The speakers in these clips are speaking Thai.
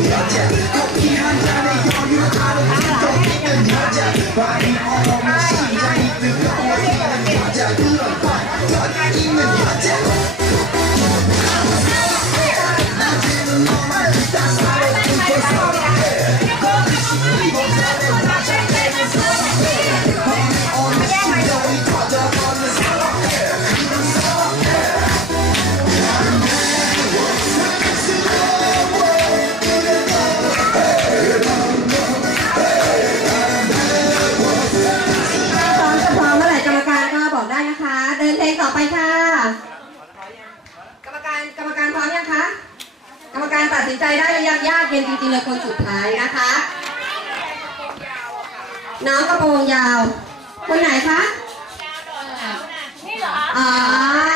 你要减肥。 ท้ายนะคะ น้องกระโปรงยาว คนไหนคะ นี่หรอ อ๋อ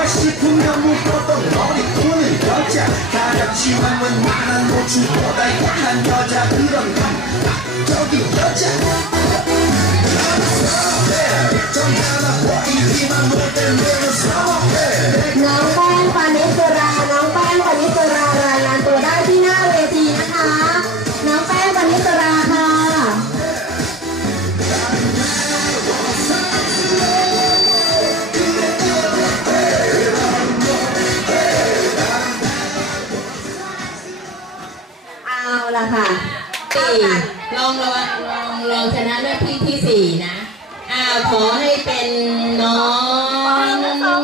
내가 싶으면 묶었던 머리끈을 여자. 가볍지만은 만한 노출보다 약한 여자. 그런 감각적인 여자. สี่รองรองรองลองชนะเลิศที่ที่สี่นะ อ้าวขอให้เป็นน้อง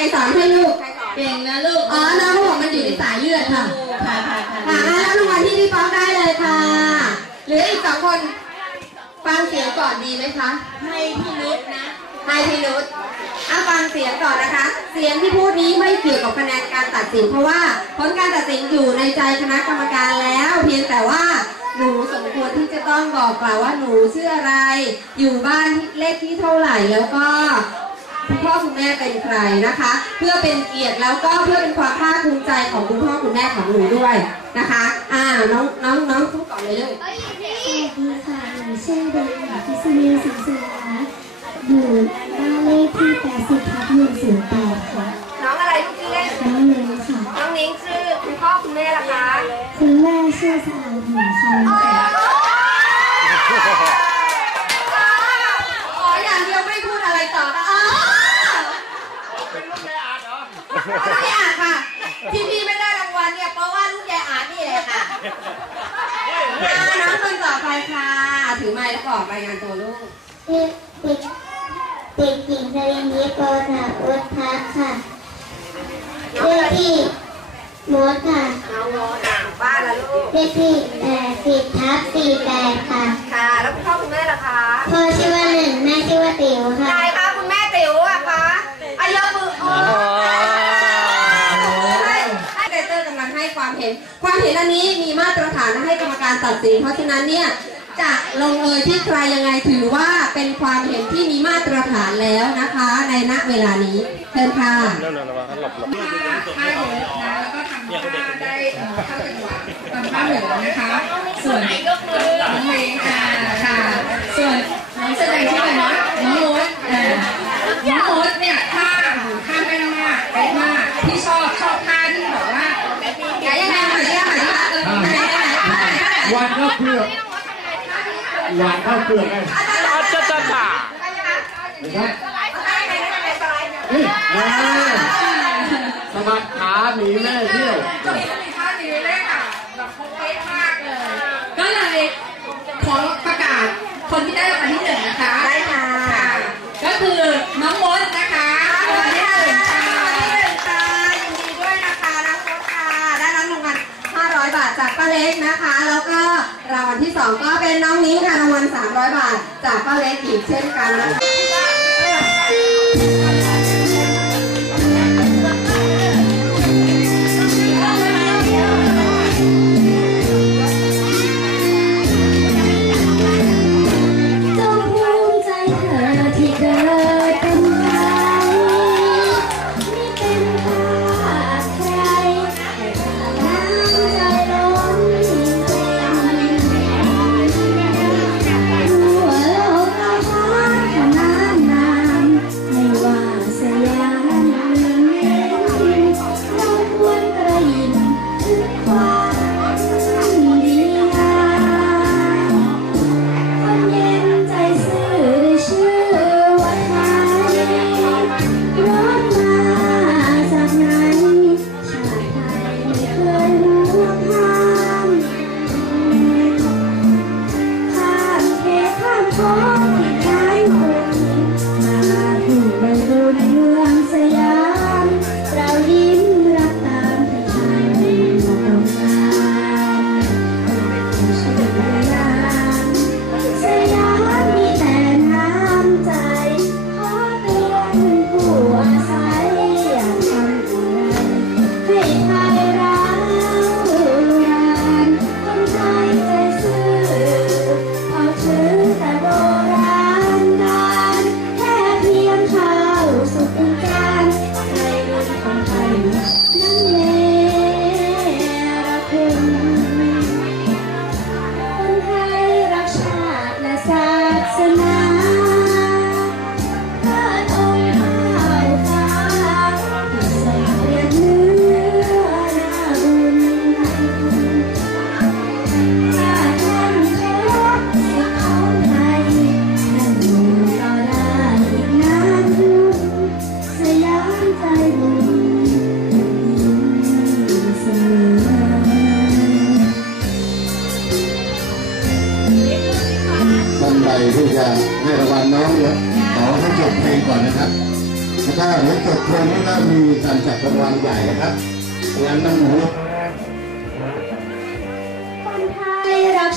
รสอนให้ลูก เก่งนะลูก อ๋อน้องเขาบอกมันอยู่ในสายเลือดค่ะ ค่ะค่ะค่ะค่ะรับรางวัลที่พี่ป๊อกได้เลยค่ะ เหลืออีกสองคนฟังเสียงก่อนดีไหมคะ ให้พี่นุชนะให้พี่นุชอาฟังเสียงก่อนนะคะ เสียงที่พูดนี้ไม่เกี่ยวกับคะแนนการตัดสิน เพราะว่าผลการตัดสินอยู่ในใจคณะกรรมการแล้ว เพียงแต่ว่าหนูสมควรที่จะต้องบอกกล่าวว่าหนูชื่ออะไร อยู่บ้านเลขที่เท่าไหร่แล้วก็ คุณพ่อคุณแม่เป็นใครนะคะ เพื่อเป็นเกียรติแล้วก็เพื่อเป็นความภาคภูมิใจของคุณพ่อคุณแม่ของหนูด้วยนะคะอ่าน้องน้องน้องพูดก่อนเลยลูกเฮ้ยสวัสดีค่ะหนูชื่อเด็กหญิงพิศนีสิงห์สุราอยู่บ้านเลขที่80ทับ108ค่ะน้องอะไรลูกชื่อเล่นน้องหนึ่งค่ะน้องนิ้งชื่อคุณพ่อคุณแม่ล่ะคะคุณแม่ชื่อสาวหญิงค่ะ ขออย่างเดียวไม่พูดอะไรต่อค่ะอ๋อไม่อาจ ค่ะ ที่พี่ไม่ได้รางวัลเนี่ยเพราะว่าลูกยายอาร์ตนี่แหละค่ะอ่าน้องคนต่อไปค่ะ ถือไมค์แล้วบอกรายงานตัวลูกเด็กเด็กเด็กหญิงสรินยิปโปนาอุทธะค่ะเลขที่มดค่ะน้องโน้ตอะบ้านละลูกเลขที่80ทับ48ค่ะ ค่ะ แล้วคุณพ่อคุณแม่ล่ะคะพ่อชื่อว่าหนึ่งแม่ชื่อว่าติ๋วค่ะ ยายคะคุณแม่ติ๋วอะคะอายกมือโอ้ให้ให้เดเตอร์กำลังให้ความเห็น ความเห็นอันนี้มีมาตรฐานให้ กรรมการตัดสิน เพราะฉะนั้นเนี่ยจะลงเอยที่ใครยังไงถือว่าเป็นความเห็นที่มีมาตรฐานแล้วนะคะ ในณเวลานี้เชิญค่ะท่าเยอะนะแล้วก็ทำท่าได้เอ่อเข้าจังหวะตามท่าเหนือนะคะ ส่วนน้องเมย์ค่ะค่ะ ส่วนน้องแสดงชื่ออะไรนะน้องโมด หนไหนวันข้าวเปลือกวันข้าวเปลือกไงอาจารย์ไม่ใช่นี่นะสะบัดขาหนีแม่เที่ยว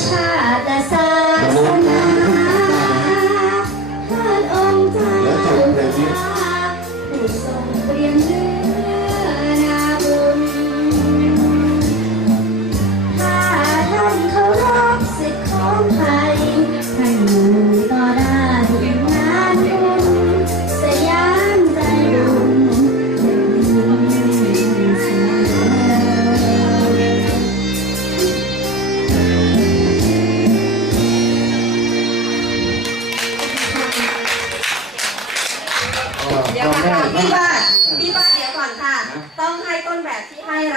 ชาติและศาสนา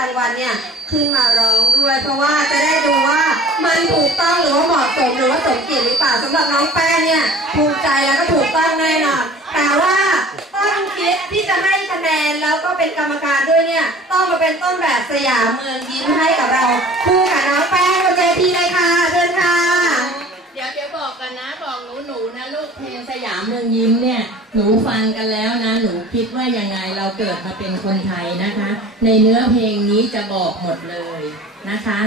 างวัลเนี่ยขึ้นมาร้องด้วย เพราะว่าจะได้ดูว่ามันถูกต้องหรือว่าเหมาะสมหรือว่าสมเกียรติหรือเปล่าสำหรับน้องแป้งเนี่ยภูมิใจแล้วก็ถูกต้องแน่นอน แต่ว่าต้นคิดที่จะให้คะแนนแล้วก็เป็นกรรมการด้วยเนี่ยต้องมาเป็นต้นแบบสยามเมืองยิ้มให้กับเราคู่กับน้องแป้งบนเวทีเลยค่ะเชิญค่ะ เดี๋ยวเดี๋ยวบอกกันนะบอกหนูหนูนะลูกเพลงสยามเมืองยิ้มเนี่ย หนูฟังกันแล้วนะ หนูคิดว่ายังไงเราเกิดมาเป็นคนไทยนะคะ ในเนื้อเพลงนี้จะบอกหมดเลยนะคะ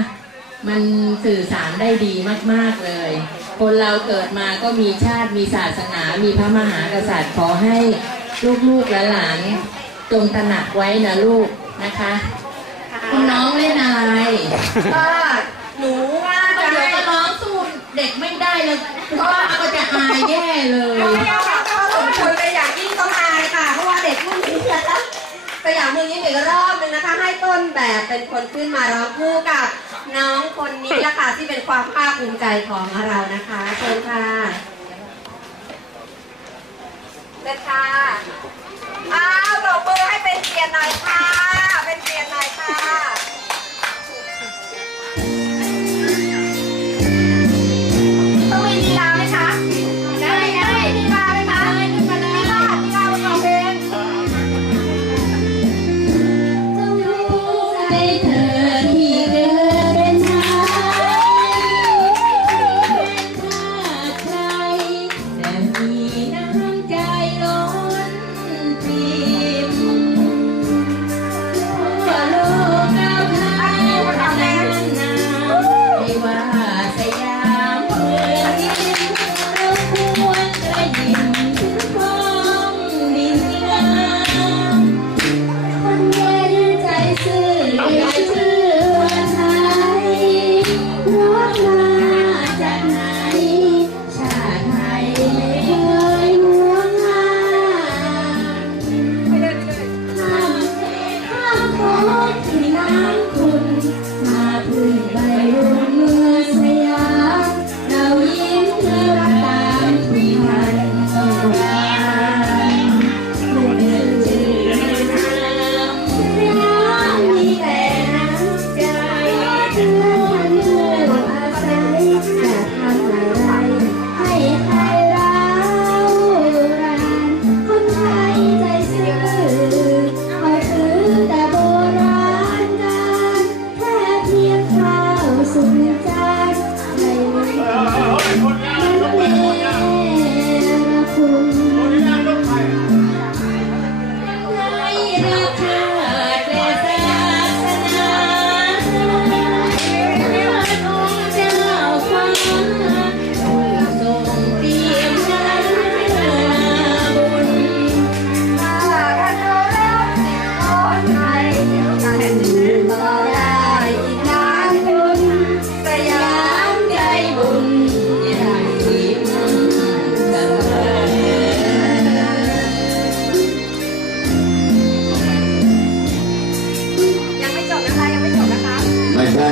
มันสื่อสารได้ดีมากๆเลย คนเราเกิดมาก็มีชาติมีศาสนา มีพระมหากษัตริย์ขอให้ลูกๆและหลานๆจงตระหนักไว้นะลูกนะคะคุณน้องเล่นอะไรก็หนูว่าก็จะเดี๋ยวให้ก็ร้องสู้เด็กไม่ได้เลยคุณป้าก็จะอายแย่เลยเราไมควรไปอย่างยิ่งต้องอายค่ะ เพราะว่าเด็กรุ่นนี้นะคะสยามเมืองยิ้มอีกรอบหนึงนะคะ ให้ต้นแบบเป็นคนขึ้นมาร้องคู่กับ น้องคนนี้ละค่ะที่เป็นความภาคภูมิใจของเรานะคะเชิญค่ะเชิญค่ะอ้าวตบมือให้เป็นเกียรติหน่อยค่ะ เป็นเกียรติหน่อยค่ะ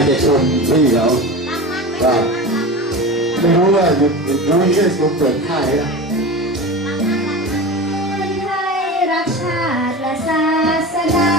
ไม่ได้จะชมพี่เขาก็ไม่รู้ว่าอยู่รู้แค่สูงเปิดค่ายนะคนไทยรักชาติและศาสนา